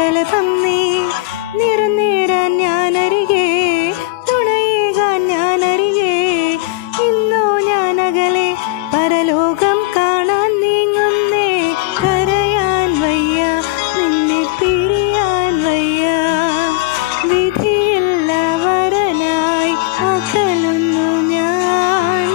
ശലഭം നീ നിറനേരാൻ ഞാനരികെ തുണയേകാൻ ഞാനരികെ ഇന്നോ ഞാനകലെ പരലോകം കാണാൻ നീങ്ങുന്നേ കരയാൻ വയ്യ നിന്നെ പിരിയാൻ വയ്യ വിധിയില്ലവരനായി അകലുന്നു ഞാൻ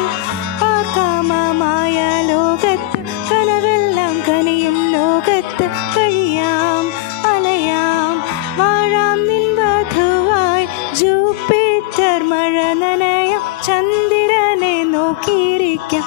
പാകാമമായ ലോകത്ത് കനവെല്ലാം കനിയും ലോകത്ത് കഴിയാം അലയാം വാഴാം നിൻ വധുവായി ജൂപ്പിറ്റർ മഴ നനയാം ചന്ദ്രനെ നോക്കിയിരിക്കാം